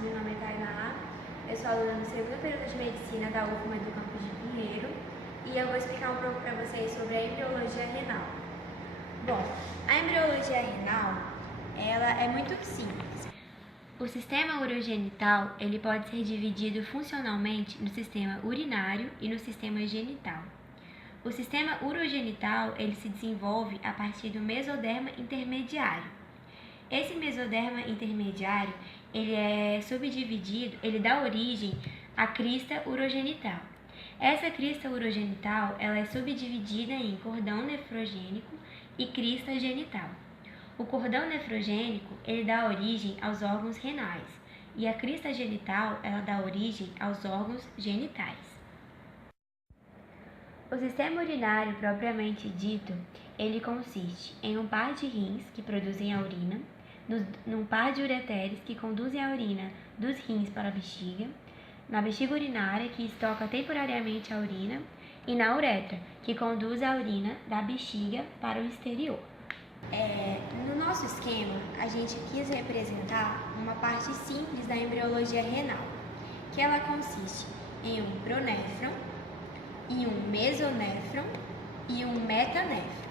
meu nome é Tainá, eu sou aluna do segundo período de Medicina da UFMA do campus de Pinheiro e eu vou explicar um pouco para vocês sobre a embriologia renal. Bom, a embriologia renal, ela é muito simples. O sistema urogenital, ele pode ser dividido funcionalmente no sistema urinário e no sistema genital. O sistema urogenital, ele se desenvolve a partir do mesoderma intermediário. Esse mesoderma intermediário, ele é subdividido, ele dá origem à crista urogenital. Essa crista urogenital, ela é subdividida em cordão nefrogênico e crista genital. O cordão nefrogênico, ele dá origem aos órgãos renais, e a crista genital, ela dá origem aos órgãos genitais. O sistema urinário propriamente dito, ele consiste em um par de rins que produzem a urina, num par de ureteres que conduzem a urina dos rins para a bexiga, na bexiga urinária que estoca temporariamente a urina e na uretra que conduz a urina da bexiga para o exterior. No nosso esquema, a gente quis representar uma parte simples da embriologia renal, que ela consiste em um pronéfron, em um mesonéfron e um metanéfron.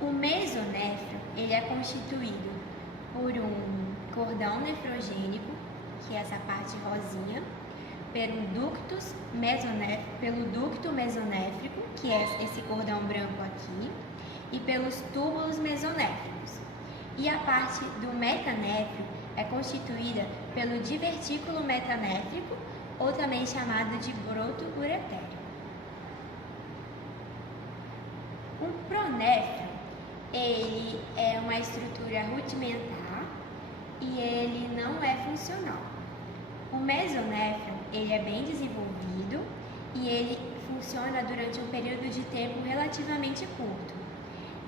O mesonéfron, ele é constituído por um cordão nefrogênico, que é essa parte rosinha, pelo ducto mesonéfrico, que é esse cordão branco aqui, e pelos túbulos mesonéfricos. E a parte do metanéfrio é constituída pelo divertículo metanéfrico, ou também chamado de broto uretéreo. Um pronéfron, ele é uma estrutura rudimentar e ele não é funcional. O mesonéfron, ele é bem desenvolvido e ele funciona durante um período de tempo relativamente curto.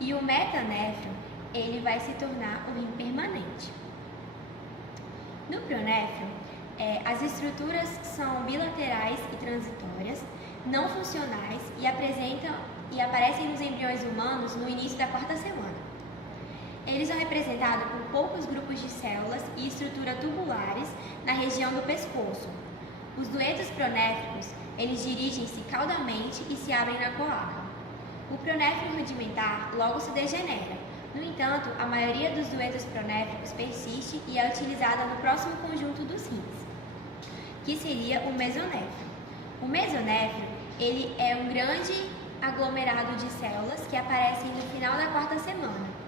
E o metanéfron, ele vai se tornar o rim permanente. No pronéfron, as estruturas são bilaterais e transitórias, não funcionais e aparecem nos embriões humanos no início da 4ª semana. Eles são representados por poucos grupos de células e estrutura tubulares na região do pescoço. Os duetos pronéfricos, eles dirigem-se caudalmente e se abrem na cloaca. O pronéfron rudimentar logo se degenera. No entanto, a maioria dos duetos pronéfricos persiste e é utilizada no próximo conjunto dos rins, que seria o mesonéfron. O mesonéfron, ele é um grande aglomerado de células que aparecem no final da 4ª semana.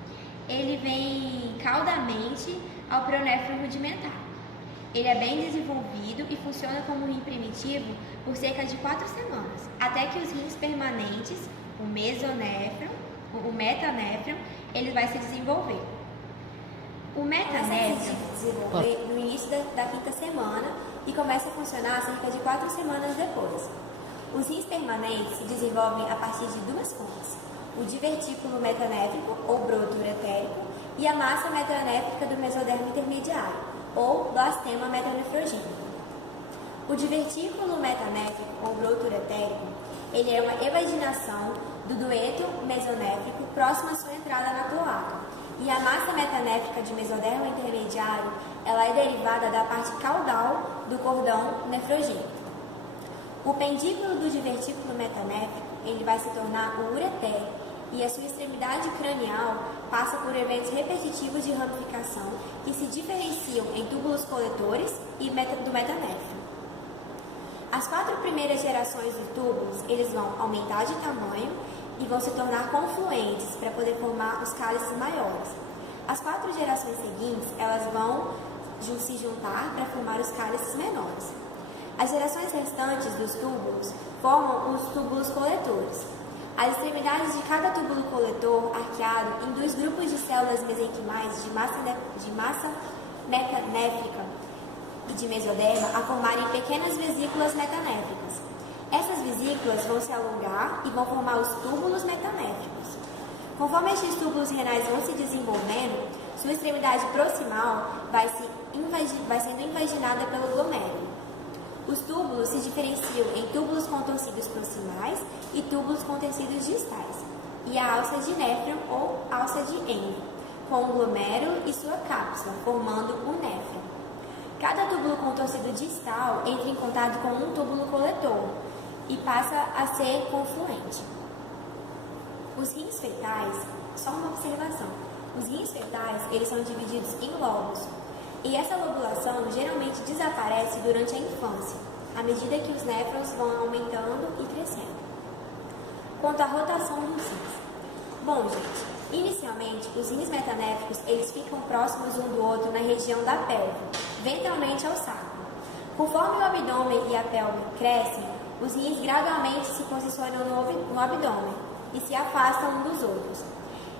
Ele vem caudamente ao pronéfron rudimentar. Ele é bem desenvolvido e funciona como rim primitivo por cerca de 4 semanas, até que os rins permanentes, o metanéfron, ele vai se desenvolver. O metanéfron se desenvolver no início da 5ª semana e começa a funcionar cerca de 4 semanas depois. Os rins permanentes se desenvolvem a partir de 2 fontes: o divertículo metanéfrico, ou broto uretérico, e a massa metanéfrica do mesodermo intermediário, ou blastema metanefrogênico. O divertículo metanéfrico, ou broto uretérico, ele é uma evaginação do dueto mesonéfrico próximo à sua entrada na cloaca, e a massa metanéfrica de mesodermo intermediário, ela é derivada da parte caudal do cordão nefrogênico. O pendículo do divertículo metanéfrico, ele vai se tornar o ureter, e a sua extremidade cranial passa por eventos repetitivos de ramificação que se diferenciam em túbulos coletores e do metanéfron. As 4 primeiras gerações de túbulos, eles vão aumentar de tamanho e vão se tornar confluentes para poder formar os cálices maiores. As 4 gerações seguintes, elas vão se juntar para formar os cálices menores. As gerações restantes dos túbulos formam os túbulos coletores. As extremidades de cada túbulo coletor arqueado induz grupos de células mesenquimais de massa metanéfrica e de mesoderma a formarem pequenas vesículas metanéfricas. Essas vesículas vão se alongar e vão formar os túbulos metanéfricos. Conforme estes túbulos renais vão se desenvolvendo, sua extremidade proximal vai sendo invaginada pelo glomérulo. Os túbulos se diferenciam em túbulos com tecidos proximais e túbulos com tecidos distais, e a alça de néfron ou alça de Henle, com o glomérulo e sua cápsula, formando o néfron. Cada túbulo contorcido distal entra em contato com um túbulo coletor e passa a ser confluente. Os rins fetais, só uma observação, os rins fetais eles são divididos em lobos e essa lobulação geralmente desaparece durante a infância, à medida que os néfrons vão aumentando e crescendo. Quanto à rotação dos rins. Bom, gente, inicialmente, os rins metanéficos eles ficam próximos um do outro na região da pelve, ventralmente ao saco. Conforme o abdômen e a pelve crescem, os rins gradualmente se posicionam no abdômen e se afastam um dos outros.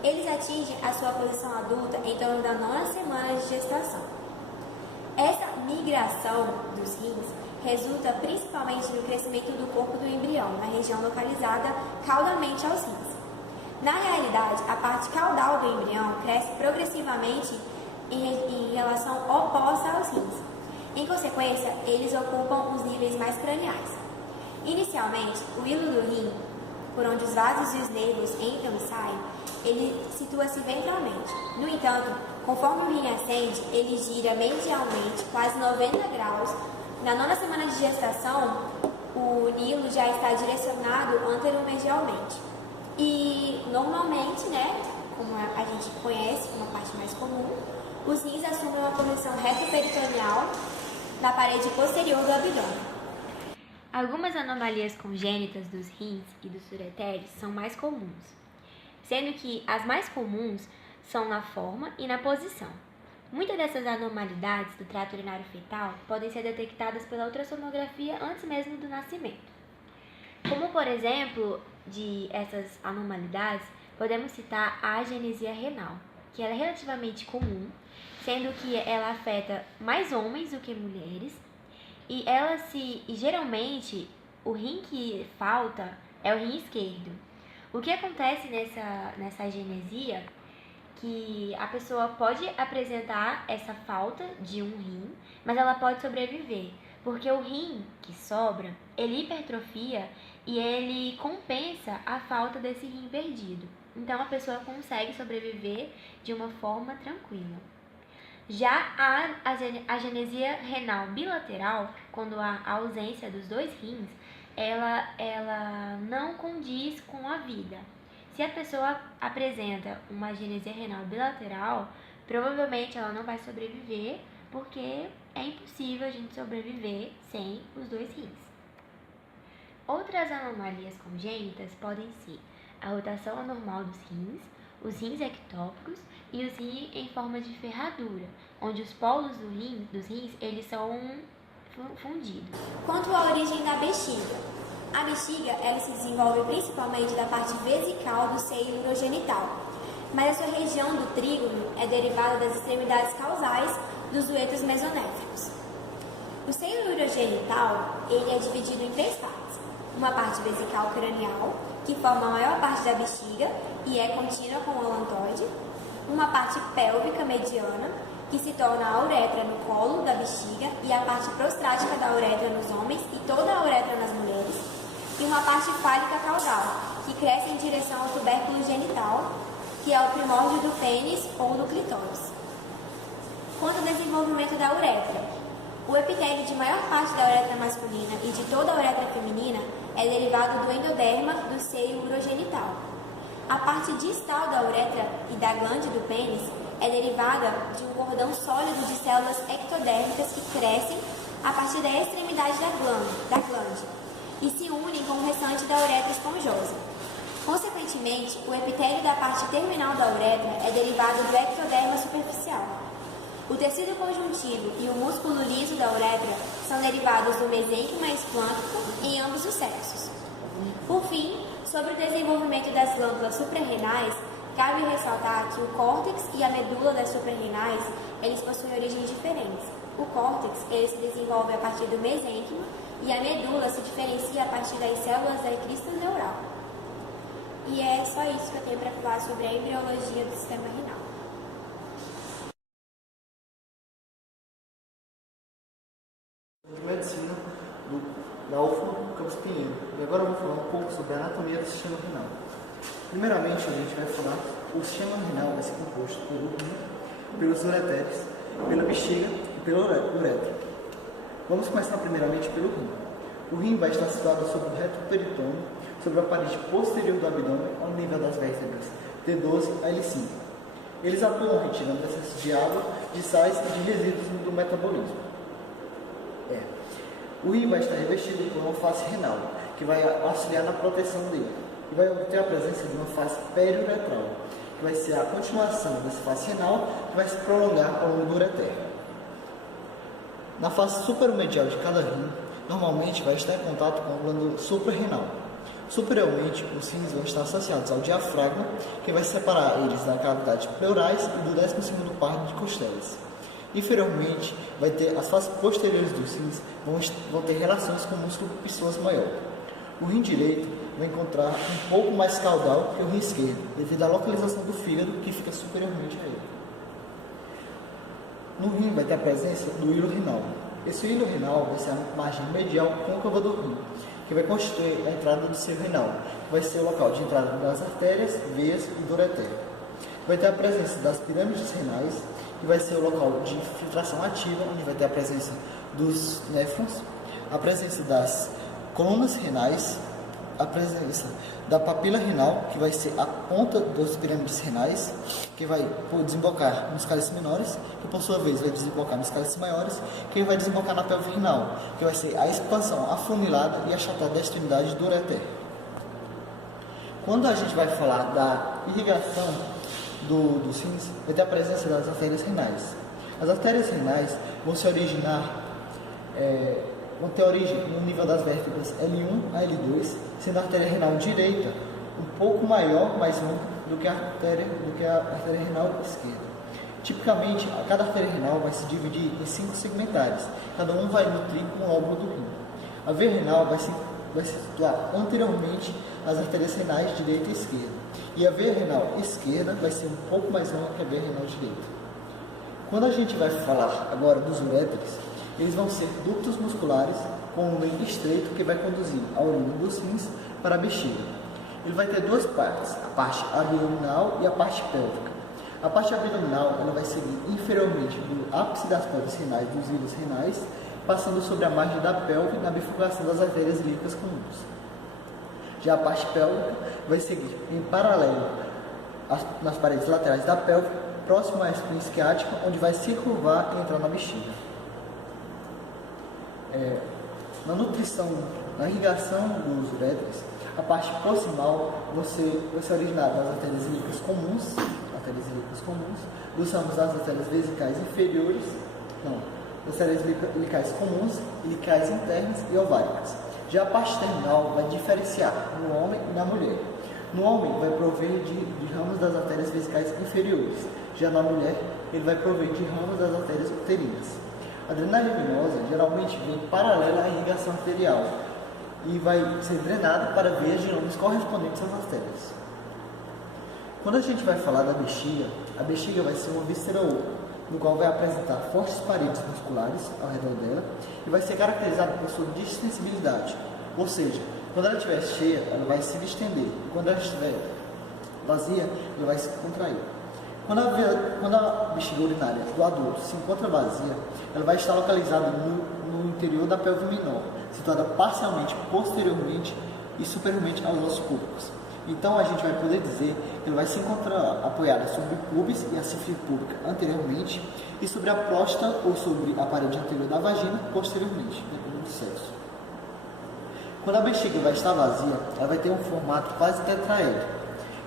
Eles atingem a sua posição adulta em torno da 9ª semana de gestação. Essa migração dos rins resulta principalmente no crescimento do corpo do embrião, na região localizada caudalmente aos rins. Na realidade, a parte caudal do embrião cresce progressivamente em relação oposta aos rins. Em consequência, eles ocupam os níveis mais craniais. Inicialmente, o hilo do rim, por onde os vasos e os nervos entram e saem, ele situa-se ventralmente. No entanto, conforme o rim ascende, ele gira medialmente quase 90 graus. Na 9ª semana de gestação, o nilo já está direcionado anteromedialmente. E normalmente, como a gente conhece, uma parte mais comum, os rins assumem uma posição reto-peritoneal na parede posterior do abdômen. Algumas anomalias congênitas dos rins e dos ureteres são mais comuns, sendo que as mais comuns são na forma e na posição. Muitas dessas anormalidades do trato urinário fetal podem ser detectadas pela ultrassonografia antes mesmo do nascimento. Como, por exemplo, de essas anormalidades, podemos citar a agenesia renal, que ela é relativamente comum, sendo que ela afeta mais homens do que mulheres, e geralmente o rim que falta é o rim esquerdo. O que acontece nessa agenesia que a pessoa pode apresentar essa falta de um rim, mas ela pode sobreviver, porque o rim que sobra, ele hipertrofia e ele compensa a falta desse rim perdido. Então a pessoa consegue sobreviver de uma forma tranquila. Já a agenesia renal bilateral, quando há a ausência dos dois rins, ela não condiz com a vida. Se a pessoa apresenta uma agenesia renal bilateral, provavelmente ela não vai sobreviver, porque é impossível a gente sobreviver sem os dois rins. Outras anomalias congênitas podem ser a rotação anormal dos rins, os rins ectópicos e os rins em forma de ferradura, onde os polos dos rins eles são fundidos. Quanto à origem da bexiga, a bexiga ela se desenvolve principalmente da parte vesical do seio urogenital, mas a sua região do trígono é derivada das extremidades causais dos uretos mesonéfricos. O seio urogenital ele é dividido em 3 partes. Uma parte vesical cranial, que forma a maior parte da bexiga e é contínua com o alantoide. Uma parte pélvica mediana, que se torna a uretra no colo da bexiga e a parte prostática da uretra nos homens e toda a uretra nas mulheres. E uma parte fálica caudal, que cresce em direção ao tubérculo genital, que é o primórdio do pênis ou do clitóris. Quanto ao desenvolvimento da uretra, o epitélio de maior parte da uretra masculina e de toda a uretra feminina é derivado do endoderma do seio urogenital. A parte distal da uretra e da glande do pênis é derivada de um cordão sólido de células ectodérmicas que crescem a partir da extremidade da glande e se unem com o restante da uretra esponjosa. Consequentemente, o epitélio da parte terminal da uretra é derivado do ectoderma superficial. O tecido conjuntivo e o músculo liso da uretra são derivados do mesênquima esplâncnico em ambos os sexos. Por fim, sobre o desenvolvimento das glândulas suprarrenais, cabe ressaltar que o córtex e a medula das suprarrenais, eles possuem origens diferentes. O córtex, ele se desenvolve a partir do mesênquima e a medula se diferencia a partir das células da crista neural. E é só isso que eu tenho para falar sobre a embriologia do sistema renal. De medicina da UFMA Campus Pinheiro. E agora eu vou falar um pouco sobre a anatomia do sistema renal. Primeiramente, a gente vai falar que o sistema renal vai ser composto pelos ureteres, pela bexiga e pela uretra. Vamos começar primeiramente pelo rim. O rim vai estar situado sobre o reto peritônio, sobre a parede posterior do abdômen, ao nível das vértebras T12 a L5. Eles atuam retirando excesso de água, de sais e de resíduos do metabolismo. O rim vai estar revestido por uma face renal, que vai auxiliar na proteção dele. E vai ter a presença de uma face periuretral, que vai ser a continuação dessa face renal, que vai se prolongar ao longo do ureter. Na face superomedial de cada rim, normalmente vai estar em contato com a glândula suprarrenal. Superiormente, os rins vão estar associados ao diafragma, que vai separar eles da cavidade pleurais e do 12º par de costelas. Inferiormente, vai ter as faces posteriores dos rins vão ter relações com o músculo psoas maior. O rim direito vai encontrar um pouco mais caudal que o rim esquerdo, devido à localização do fígado que fica superiormente a ele. No rim vai ter a presença do hilo renal. Esse hilo renal vai ser a margem medial côncava do rim, que vai constituir a entrada do seio renal, que vai ser o local de entrada das artérias, veias e do ureter. Vai ter a presença das pirâmides renais, que vai ser o local de filtração ativa, onde vai ter a presença dos néfrons, a presença das colunas renais, a presença da papila renal, que vai ser a ponta das pirâmides renais, que vai desembocar nos cálices menores, que por sua vez vai desembocar nos cálices maiores, que vai desembocar na pelve renal, que vai ser a expansão afunilada e achatada da extremidade do ureter. Quando a gente vai falar da irrigação dos rins, vai ter a presença das artérias renais. As artérias renais vão se originar, vão ter origem no nível das vértebras L1 a L2, sendo a artéria renal direita um pouco maior, mais longa do que a artéria renal esquerda. Tipicamente, cada artéria renal vai se dividir em 5 segmentares, cada um vai nutrir um lóbulo do rim. A veia renal vai se situar anteriormente às artérias renais direita e esquerda, e a veia renal esquerda vai ser um pouco mais longa que a veia renal direita. Quando a gente vai falar agora dos uréteres, eles vão ser ductos musculares com um meio estreito que vai conduzir a urina dos rins para a bexiga. Ele vai ter duas partes, a parte abdominal e a parte pélvica. A parte abdominal ela vai seguir inferiormente do ápice das pelvis renais dos íleos renais, passando sobre a margem da pelve na bifurcação das artérias ilíacas comuns. Já a parte pélvica vai seguir em paralelo nas paredes laterais da pelve, próximo à espinha isquiática, onde vai se curvar e entrar na bexiga. Na nutrição, na irrigação dos uréteres, a parte proximal vai ser originada das artérias ilíacas comuns, dos ramos das artérias vesicais inferiores, das artérias ilicais comuns, ilicais internas e ováricas. Já a parte terminal vai diferenciar no homem e na mulher. No homem vai prover de ramos das artérias vesicais inferiores, já na mulher ele vai prover de ramos das artérias uterinas. A drenagem venosa geralmente vem paralela à irrigação arterial e vai ser drenada para veias de nomes correspondentes às artérias. Quando a gente vai falar da bexiga, a bexiga vai ser uma víscera oca, no qual vai apresentar fortes paredes musculares ao redor dela e vai ser caracterizada por sua distensibilidade, ou seja, quando ela estiver cheia, ela vai se distender, e quando ela estiver vazia, ela vai se contrair. Quando a bexiga urinária do adulto se encontra vazia, ela vai estar localizada no interior da pelve menor, situada parcialmente posteriormente e superiormente aos ossos púbicos. Então a gente vai poder dizer que ela vai se encontrar apoiada sobre o púbis e a sífilis púbica anteriormente e sobre a próstata ou sobre a parede anterior da vagina posteriormente, dependendo do sexo. Quando a bexiga vai estar vazia, ela vai ter um formato quase tetraedro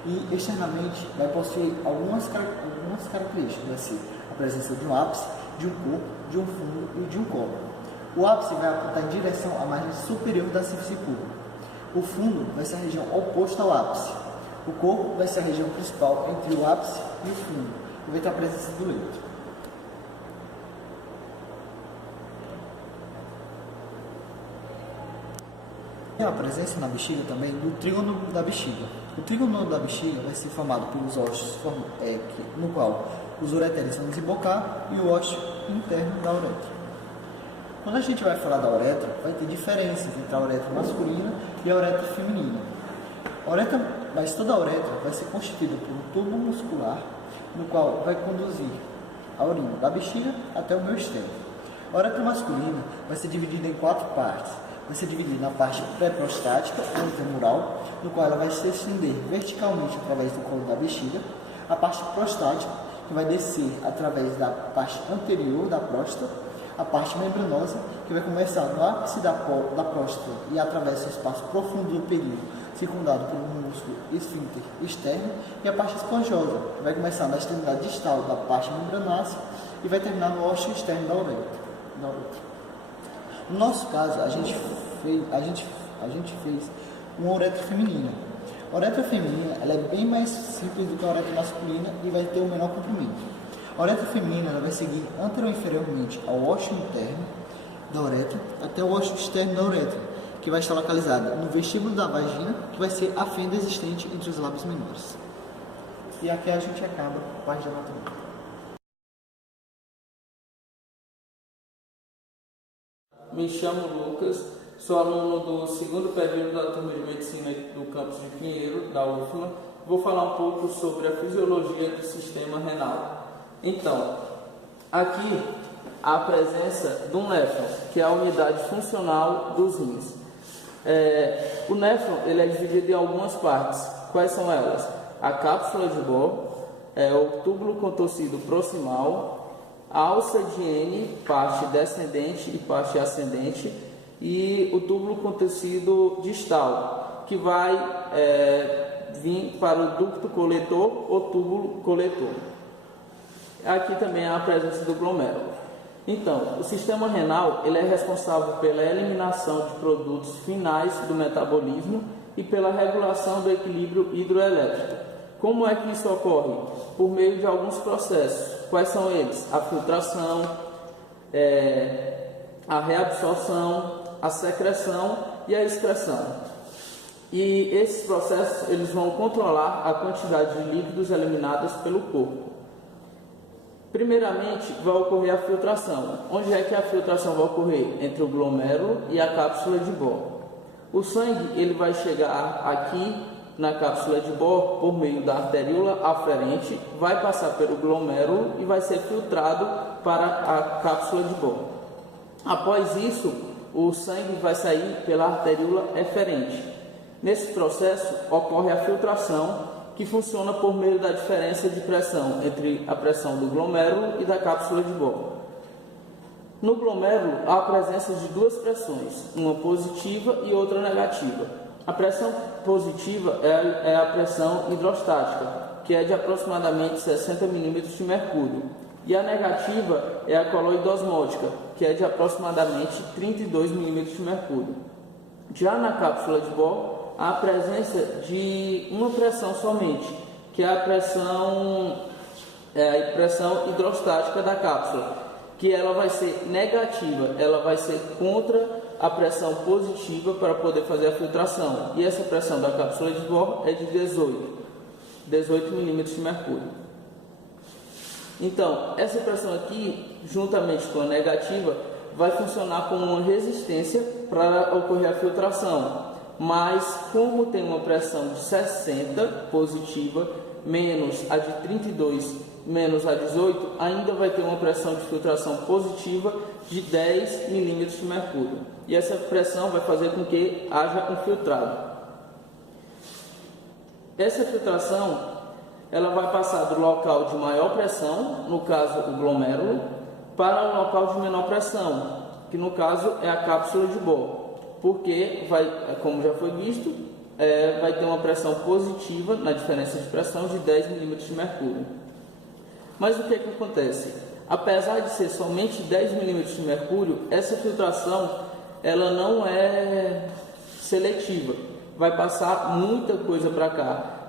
e externamente vai possuir algumas características, vai ser a presença de um ápice, de um corpo, de um fundo e de um colo. O ápice vai apontar em direção à margem superior da sífilis púbica. O fundo vai ser a região oposta ao ápice. O corpo vai ser a região principal entre o ápice e o fundo, e vai ter a presença do leito. Tem a presença na bexiga também do trígono da bexiga. O trígono da bexiga vai ser formado pelos ossos no qual os ureteres vão desembocar e o osso interno da uretra. Quando a gente vai falar da uretra, vai ter diferenças entre a uretra masculina e a uretra feminina. Mas toda a uretra vai ser constituída por um tubo muscular, no qual vai conduzir a urina da bexiga até o meio externo. A uretra masculina vai ser dividida em 4 partes. Vai ser dividida na parte pré-prostática, ou femoral, no qual ela vai se estender verticalmente através do colo da bexiga. A parte prostática, que vai descer através da parte anterior da próstata. A parte membranosa, que vai começar no ápice da próstata e atravessa o espaço profundo do períneo, circundado por um músculo esfíncter externo. E a parte esponjosa, que vai começar na extremidade distal da parte membranosa e vai terminar no ósseo externo da uretra. No nosso caso, a gente fez uma uretra feminina. A uretra feminina ela é bem mais simples do que a uretra masculina e vai ter o menor comprimento. A uretra feminina ela vai seguir anterior-inferiormente ao ósseo interno da uretra até o ósseo externo da uretra, que vai estar localizada no vestíbulo da vagina, que vai ser a fenda existente entre os lábios menores. E aqui a gente acaba a parte da anatomia. Me chamo Lucas, sou aluno do segundo período da turma de medicina do campus de Pinheiro, da UFMA. Vou falar um pouco sobre a fisiologia do sistema renal. Então, aqui há a presença do néfron, que é a unidade funcional dos rins. O néfron ele é dividido em algumas partes. Quais são elas? A cápsula de Bohr, o túbulo contorcido proximal, a alça de Henle, parte descendente e parte ascendente, e o túbulo contorcido distal, que vai vir para o ducto coletor ou túbulo coletor. Aqui também há a presença do glomérulo. Então, o sistema renal ele é responsável pela eliminação de produtos finais do metabolismo e pela regulação do equilíbrio hidroelétrico. Como é que isso ocorre? Por meio de alguns processos. Quais são eles? A filtração, a reabsorção, a secreção e a excreção. E esses processos eles vão controlar a quantidade de líquidos eliminados pelo corpo. Primeiramente, vai ocorrer a filtração. Onde é que a filtração vai ocorrer? Entre o glomérulo e a cápsula de Bohr. O sangue ele vai chegar aqui na cápsula de Bohr por meio da arteríola aferente, vai passar pelo glomérulo e vai ser filtrado para a cápsula de Bohr. Após isso, o sangue vai sair pela arteríola eferente. Nesse processo, ocorre a filtração, que funciona por meio da diferença de pressão entre a pressão do glomérulo e da cápsula de Bohr. No glomérulo, há a presença de duas pressões, uma positiva e outra negativa. A pressão positiva é a pressão hidrostática, que é de aproximadamente 60 mm de mercúrio, e a negativa é a coloidosmótica, que é de aproximadamente 32 mm de mercúrio. Já na cápsula de Bohr, há a presença de uma pressão somente, que é a pressão hidrostática da cápsula, que ela vai ser negativa, ela vai ser contra a pressão positiva para poder fazer a filtração. E essa pressão da cápsula de Bohr é de 18 mm de mercúrio. Então, essa pressão aqui, juntamente com a negativa, vai funcionar como uma resistência para ocorrer a filtração. Mas como tem uma pressão de 60 positiva, menos a de 32, menos a 18, ainda vai ter uma pressão de filtração positiva de 10 mm de mercúrio. E essa pressão vai fazer com que haja um filtrado. Essa filtração ela vai passar do local de maior pressão, no caso o glomérulo, para o local de menor pressão, que no caso é a cápsula de Bohr. Porque, como já foi visto, vai ter uma pressão positiva na diferença de pressão de 10 mm de mercúrio. Mas o que acontece? Apesar de ser somente 10 mm de mercúrio, essa filtração ela não é seletiva. Vai passar muita coisa para cá,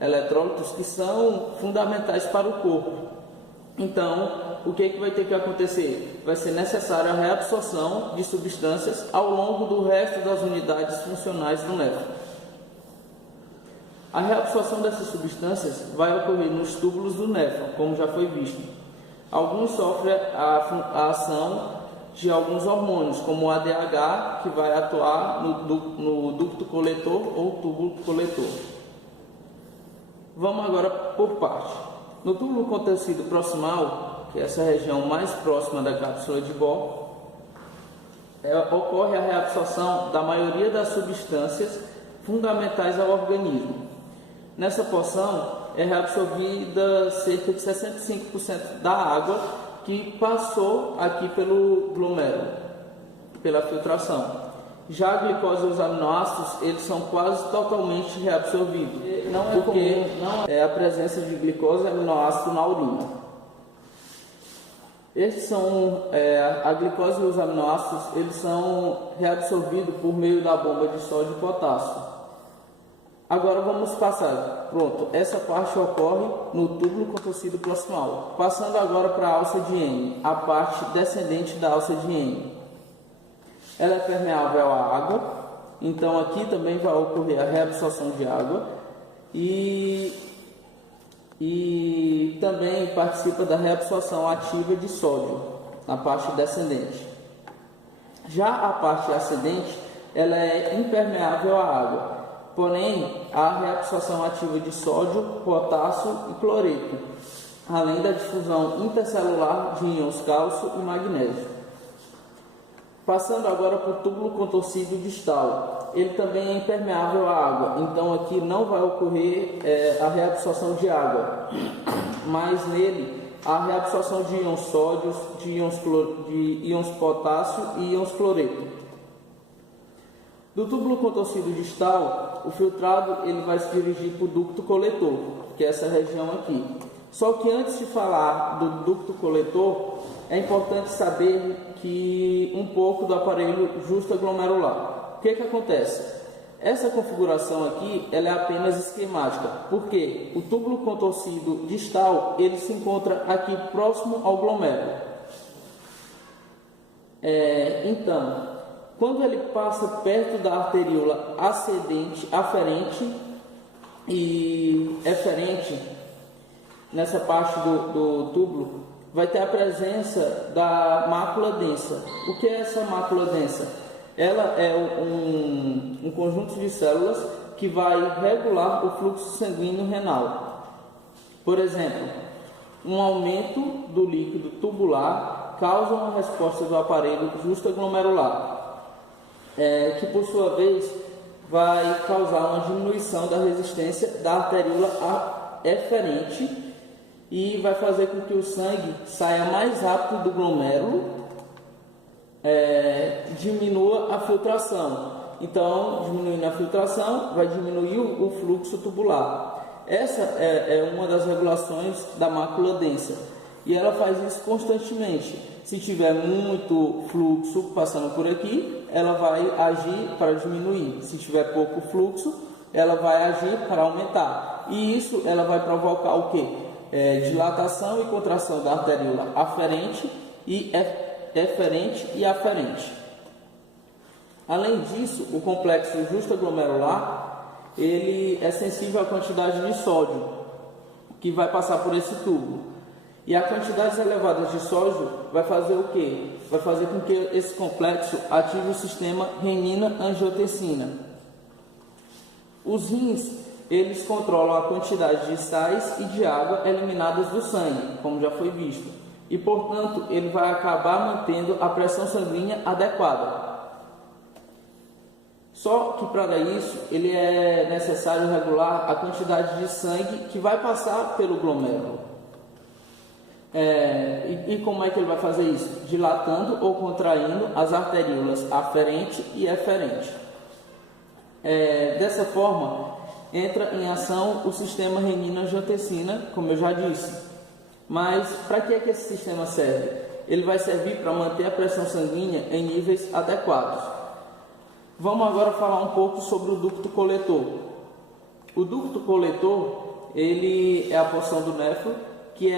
eletrólitos que são fundamentais para o corpo. Então, o que vai ter que acontecer? Vai ser necessária a reabsorção de substâncias ao longo do resto das unidades funcionais do néfron. A reabsorção dessas substâncias vai ocorrer nos túbulos do néfron, como já foi visto. Alguns sofrem a ação de alguns hormônios, como o ADH, que vai atuar no ducto coletor ou túbulo coletor. Vamos agora por parte. No túbulo contecido proximal, que é essa região mais próxima da cápsula de Bohr, ocorre a reabsorção da maioria das substâncias fundamentais ao organismo. Nessa porção é reabsorvida cerca de 65% da água que passou aqui pelo glomérulo, pela filtração. Já a glicose e os aminoácidos, eles são quase totalmente reabsorvidos, porque não é a presença de glicose e aminoácido na urina. Esses são, a glicose e os aminoácidos, eles são reabsorvidos por meio da bomba de sódio e potássio. Agora vamos passar, pronto, essa parte ocorre no túbulo contorcido proximal. Passando agora para a alça de Henle, a parte descendente da alça de Henle. Ela é permeável à água, então aqui também vai ocorrer a reabsorção de água e também participa da reabsorção ativa de sódio na parte descendente. Já a parte ascendente, ela é impermeável à água, porém há reabsorção ativa de sódio, potássio e cloreto, além da difusão intercelular de íons cálcio e magnésio. Passando agora para o túbulo contorcido distal, ele também é impermeável à água, então aqui não vai ocorrer a reabsorção de água, mas nele há reabsorção de íons sódios, de íons potássio e íons cloreto. Do túbulo contorcido distal, o filtrado ele vai se dirigir para o ducto coletor, que é essa região aqui. Só que antes de falar do ducto coletor, é importante saber que um pouco do aparelho justaglomerular. O que acontece? Essa configuração aqui ela é apenas esquemática, porque o túbulo contorcido distal ele se encontra aqui próximo ao glomérulo. Então, quando ele passa perto da arteríola aferente e eferente, nessa parte do túbulo, vai ter a presença da mácula densa. O que é essa mácula densa? Ela é um conjunto de células que vai regular o fluxo sanguíneo renal. Por exemplo, um aumento do líquido tubular causa uma resposta do aparelho justaglomerular, que por sua vez vai causar uma diminuição da resistência da arteríola eferente e vai fazer com que o sangue saia mais rápido do glomérulo, diminua a filtração. Então, diminuindo a filtração, vai diminuir o fluxo tubular. Essa é uma das regulações da mácula densa. E ela faz isso constantemente. Se tiver muito fluxo passando por aqui, ela vai agir para diminuir. Se tiver pouco fluxo, ela vai agir para aumentar. E isso ela vai provocar o quê? Dilatação e contração da arteríola aferente e eferente e aferente. Além disso, o complexo justaglomerular ele é sensível à quantidade de sódio que vai passar por esse tubo. E a quantidades elevadas de sódio vai fazer o quê? Vai fazer com que esse complexo ative o sistema renina-angiotensina. Os rins eles controlam a quantidade de sais e de água eliminadas do sangue, como já foi visto, e portanto ele vai acabar mantendo a pressão sanguínea adequada. Só que para isso ele é necessário regular a quantidade de sangue que vai passar pelo glomérulo. E como é que ele vai fazer isso? Dilatando ou contraindo as arteríolas aferente e eferente. Dessa forma entra em ação o sistema renina-angiotensina, como eu já disse. Mas para que esse sistema serve? Ele vai servir para manter a pressão sanguínea em níveis adequados. Vamos agora falar um pouco sobre o ducto coletor. O ducto coletor, ele é a porção do néfron que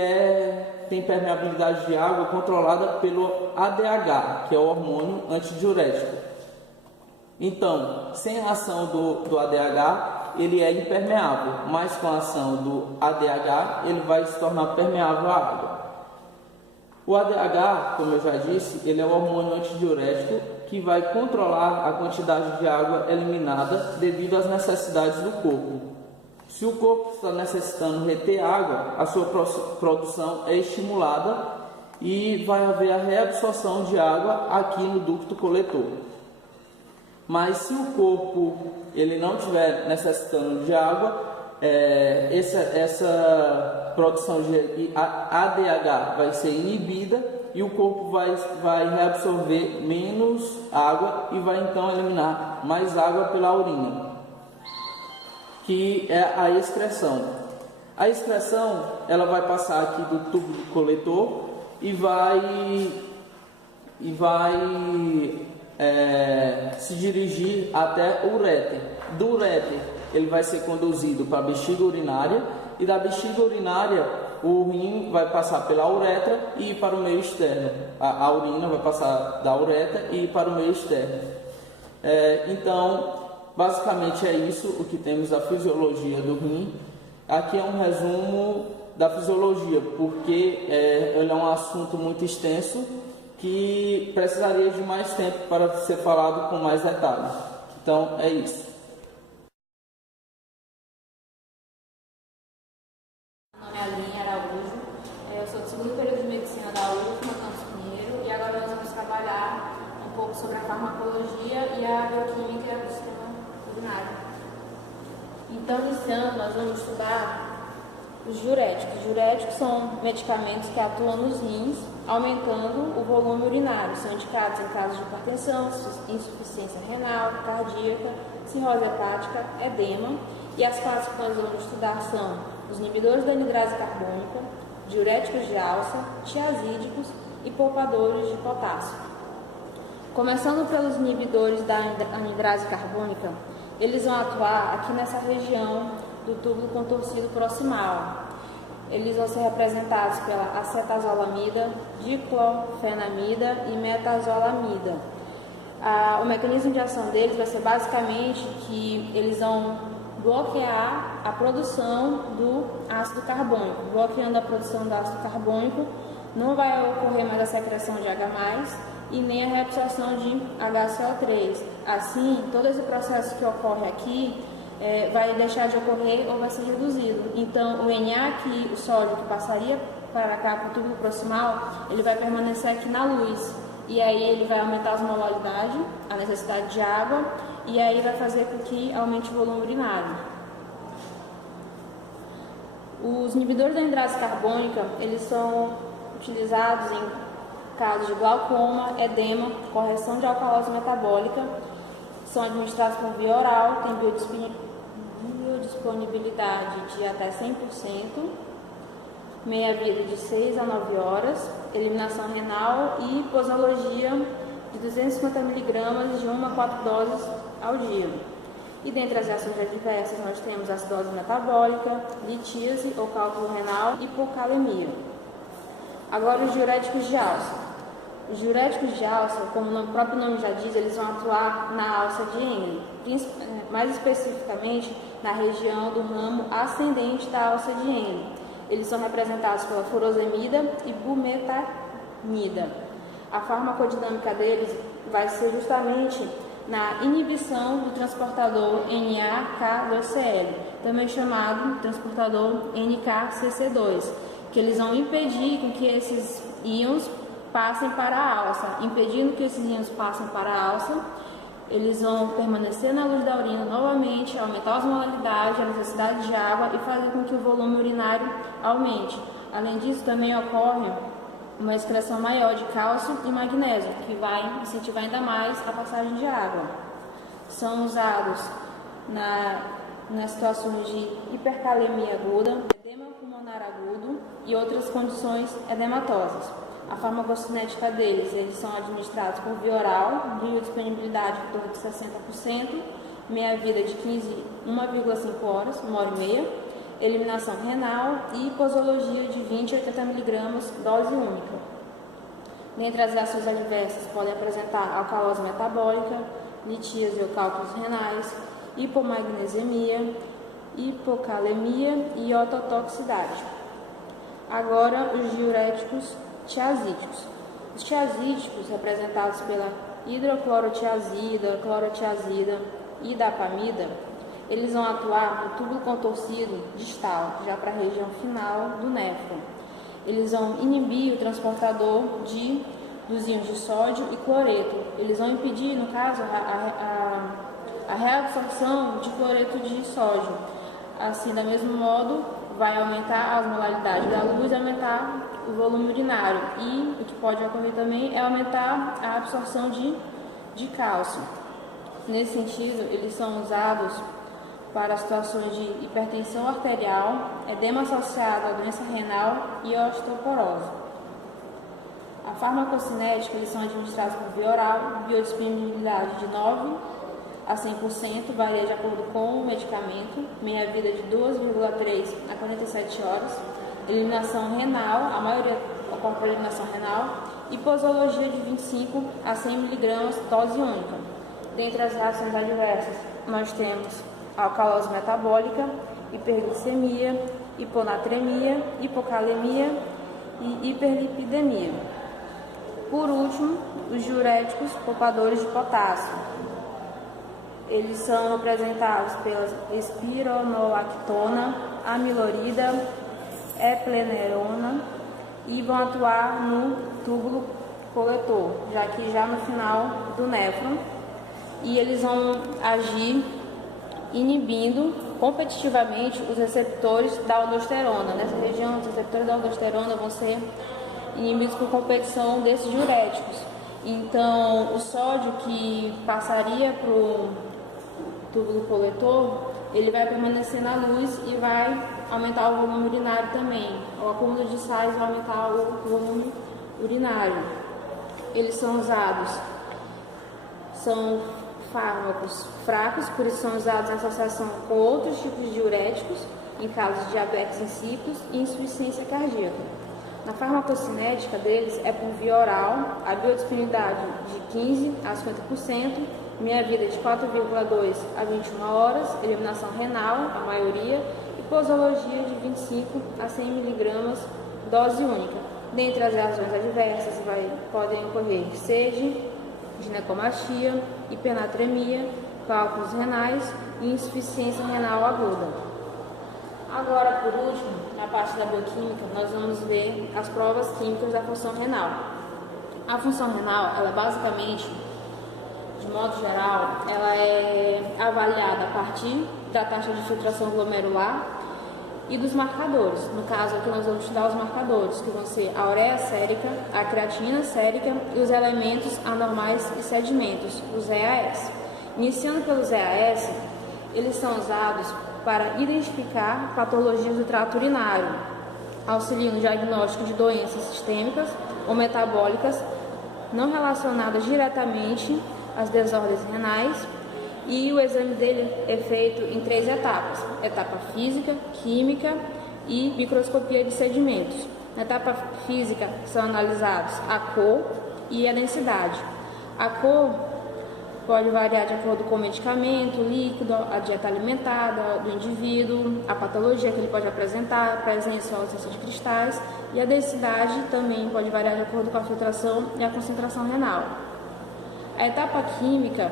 tem permeabilidade de água controlada pelo ADH, que é o hormônio antidiurético. Então, sem a ação do ADH, ele é impermeável, mas com a ação do ADH, ele vai se tornar permeável à água. O ADH, como eu já disse, ele é o hormônio antidiurético que vai controlar a quantidade de água eliminada devido às necessidades do corpo. Se o corpo está necessitando reter água, a sua produção é estimulada e vai haver a reabsorção de água aqui no ducto coletor. Mas se o corpo ele não estiver necessitando de água, essa produção de ADH vai ser inibida e o corpo vai reabsorver menos água e vai então eliminar mais água pela urina, que é a excreção. A excreção ela vai passar aqui do tubo do coletor e vai se dirigir até o uréter. Do uréter ele vai ser conduzido para a bexiga urinária e da bexiga urinária o rim vai passar pela uretra e ir para o meio externo. A urina vai passar da uretra e ir para o meio externo. Então, basicamente é isso o que temos da fisiologia do rim. Aqui é um resumo da fisiologia, porque ele é um assunto muito extenso que precisaria de mais tempo para ser falado com mais detalhes. Então, é isso. Meu nome é Aline Araújo, eu sou do segundo período de medicina da UFMA, Campus Pinheiro, e agora nós vamos trabalhar um pouco sobre a farmacologia e a bioquímica do sistema urinário. Então, iniciando, nós vamos estudar os diuréticos. Os diuréticos são medicamentos que atuam nos rins, aumentando o volume urinário. São indicados em casos de hipertensão, insuficiência renal, cardíaca, cirrose hepática, edema. E as classes que nós vamos estudar são os inibidores da anidrase carbônica, diuréticos de alça, tiazídicos e poupadores de potássio. Começando pelos inibidores da anidrase carbônica, eles vão atuar aqui nessa região do túbulo contorcido proximal. Eles vão ser representados pela acetazolamida, diclofenamida e metazolamida. O mecanismo de ação deles vai ser basicamente que eles vão bloquear a produção do ácido carbônico. Bloqueando a produção do ácido carbônico, não vai ocorrer mais a secreção de H+, e nem a reabsorção de HCO3. Assim, todo esse processo que ocorre aqui vai deixar de ocorrer ou vai ser reduzido. Então, o Na, o sódio que passaria para cá, para o túbulo proximal, ele vai permanecer aqui na luz. E aí ele vai aumentar a osmolaridade, a necessidade de água, e aí vai fazer com que aumente o volume urinário. Os inibidores da anidrase carbônica, eles são utilizados em casos de glaucoma, edema, correção de alcalose metabólica, são administrados por via oral, tem biodisponibilidade de até 100%, meia-vida de 6 a 9 horas, eliminação renal e posologia de 250 mg de 1 a 4 doses ao dia. E dentre as reações adversas nós temos acidose metabólica, litíase ou cálculo renal e hipocalemia. Agora os diuréticos de alça. Os diuréticos de alça, como o próprio nome já diz, eles vão atuar na alça de Henle, mais especificamente na região do ramo ascendente da alça de Henle. Eles são representados pela furosemida e bumetanida. A farmacodinâmica deles vai ser justamente na inibição do transportador NAK2Cl, também chamado transportador NKCC2, que eles vão impedir com que esses íons passem para a alça. Impedindo que esses íons passem para a alça, eles vão permanecer na luz da urina novamente, aumentar a osmolaridade, a necessidade de água e fazer com que o volume urinário aumente. Além disso, também ocorre uma excreção maior de cálcio e magnésio, que vai incentivar ainda mais a passagem de água. São usados nas situações de hipercalemia aguda, edema pulmonar agudo e outras condições edematosas. A farmacocinética deles, eles são administrados por via oral, biodisponibilidade em torno de 60%, meia-vida de 1,5 horas, 1h30, eliminação renal e posologia de 20 a 80 mg, dose única. Dentre as reações adversas podem apresentar alcalose metabólica, litíase ou cálculos renais, hipomagnesemia, hipocalemia e ototoxicidade. Agora, os diuréticos tiazídicos. Os tiazídicos, representados pela hidroclorotiazida, clorotiazida e dapamida, eles vão atuar no túbulo contorcido distal, já para a região final do néfron. Eles vão inibir o transportador dos íons de sódio e cloreto. Eles vão impedir, no caso, a reabsorção de cloreto de sódio. Assim, do mesmo modo, vai aumentar a osmolaridade da luz e aumentar o volume urinário. E o que pode ocorrer também é aumentar a absorção de cálcio. Nesse sentido, eles são usados para situações de hipertensão arterial, edema associado à doença renal e osteoporose. A farmacocinética, eles são administrados por via oral, biodisponibilidade de 9 a 100%, varia de acordo com o medicamento, meia-vida de 2,3 a 47 horas, eliminação renal, a maioria ocorre por eliminação renal, e posologia de 25 a 100 mg, dose única. Dentre as reações adversas, nós temos alcalose metabólica, hiperglicemia, hiponatremia, hipocalemia e hiperlipidemia. Por último, os diuréticos poupadores de potássio. Eles são apresentados pela espironolactona, amilorida, eplenerona e vão atuar no túbulo coletor, já no final do néfron, e eles vão agir inibindo competitivamente os receptores da aldosterona. Nessa região, os receptores da aldosterona vão ser inibidos por competição desses diuréticos. Então, o sódio que passaria para o túbulo coletor, ele vai permanecer na luz e vai aumentar o volume urinário também. O acúmulo de sais vai aumentar o volume urinário. Eles são usados, são fármacos fracos, por isso são usados em associação com outros tipos de diuréticos, em casos de diabetes insípidos e insuficiência cardíaca. Na farmacocinética deles é por via oral, a biodisponibilidade de 15 a 50%, meia-vida de 4,2 a 21 horas, eliminação renal, a maioria, e posologia de 25 a 100 mg, dose única. Dentre as reações adversas podem ocorrer sede, ginecomastia, hipernatremia, cálculos renais e insuficiência renal aguda. Agora, por último, na parte da bioquímica, nós vamos ver as provas químicas da função renal. A função renal, ela basicamente, de modo geral, ela é avaliada a partir da taxa de filtração glomerular e dos marcadores. No caso, aqui nós vamos estudar os marcadores, que vão ser a ureia sérica, a creatinina sérica e os elementos anormais e sedimentos, os EAS. Iniciando pelos EAS, eles são usados para identificar patologias do trato urinário, auxiliando no diagnóstico de doenças sistêmicas ou metabólicas não relacionadas diretamente às desordens renais, e o exame dele é feito em 3 etapas: etapa física, química e microscopia de sedimentos. Na etapa física são analisados a cor e a densidade. A cor pode variar de acordo com o medicamento, o líquido, a dieta alimentar do indivíduo, a patologia que ele pode apresentar, a presença ou ausência de cristais, e a densidade também pode variar de acordo com a filtração e a concentração renal. A etapa química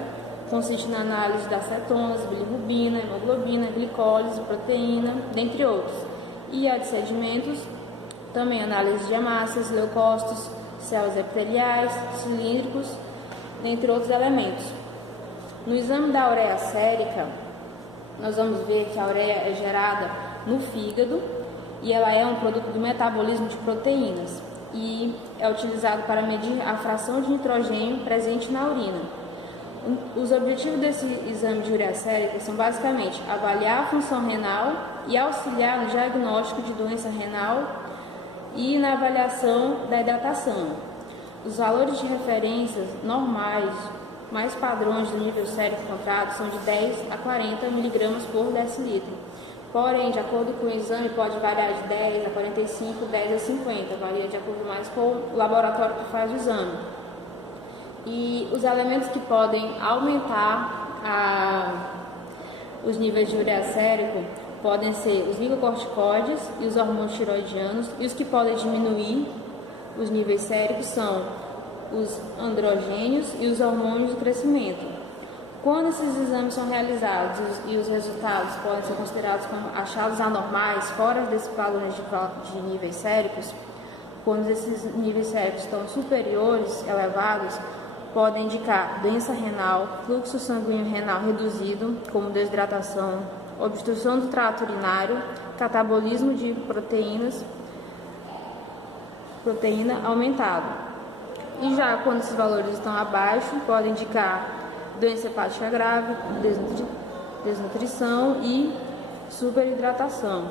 consiste na análise das cetonas, bilirrubina, hemoglobina, glicólise, proteína, dentre outros. E a de sedimentos, também análise de hemácias, leucócitos, células epiteliais, cilíndricos, dentre outros elementos. No exame da ureia sérica, nós vamos ver que a ureia é gerada no fígado e ela é um produto do metabolismo de proteínas e é utilizado para medir a fração de nitrogênio presente na urina. Os objetivos desse exame de ureia sérica são basicamente avaliar a função renal e auxiliar no diagnóstico de doença renal e na avaliação da hidratação. Os valores de referências normais, mais padrões do nível sérico encontrado, são de 10 a 40 mg por decilitro. Porém, de acordo com o exame, pode variar de 10 a 45, 10 a 50, varia de acordo mais com o laboratório que faz o exame. E os elementos que podem aumentar os níveis de ureia sérico podem ser os glicocorticoides e os hormônios tiroidianos, e os que podem diminuir os níveis séricos são os androgênios e os hormônios do crescimento. Quando esses exames são realizados e os resultados podem ser considerados como achados anormais, fora desses padrões de níveis séricos, quando esses níveis séricos estão superiores, elevados, podem indicar doença renal, fluxo sanguíneo renal reduzido, como desidratação, obstrução do trato urinário, catabolismo de proteína aumentado. E já quando esses valores estão abaixo, podem indicar doença hepática grave, desnutrição e superidratação.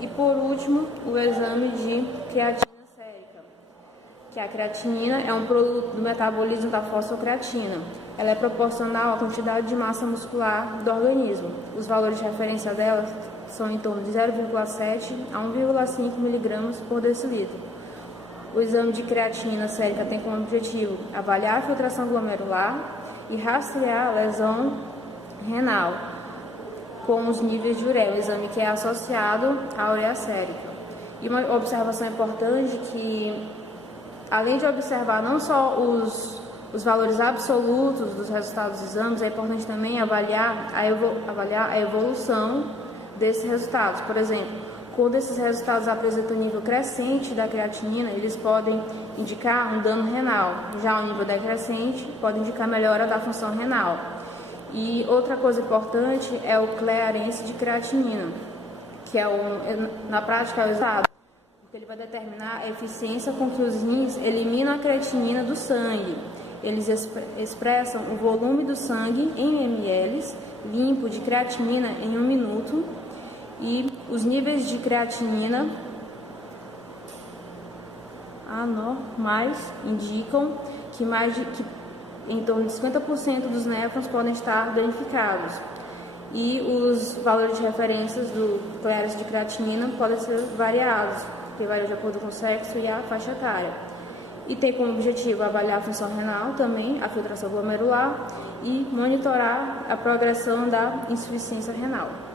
E por último, o exame de creatina sérica, que a creatinina é um produto do metabolismo da fosfocreatina. Ela é proporcional à quantidade de massa muscular do organismo. Os valores de referência dela são em torno de 0,7 a 1,5 mg por decilitro. O exame de creatina sérica tem como objetivo avaliar a filtração glomerular e rastrear a lesão renal com os níveis de ureia, um exame que é associado à ureia sérica. E uma observação importante que, além de observar não só os valores absolutos dos resultados dos exames, é importante também avaliar a evolução desses resultados. Por exemplo, quando esses resultados apresentam um nível crescente da creatinina, eles podem indicar um dano renal. Já o nível decrescente pode indicar melhora da função renal. E outra coisa importante é o clearance de creatinina, que na prática é o resultado, porque ele vai determinar a eficiência com que os rins eliminam a creatinina do sangue. Eles expressam o volume do sangue em ml limpo de creatinina em 1 minuto. E os níveis de creatinina anormais indicam que em torno de 50% dos néfrons podem estar danificados. E os valores de referências do clearance de creatinina podem ser variados, que varia de acordo com o sexo e a faixa etária. E tem como objetivo avaliar a função renal também, a filtração glomerular e monitorar a progressão da insuficiência renal.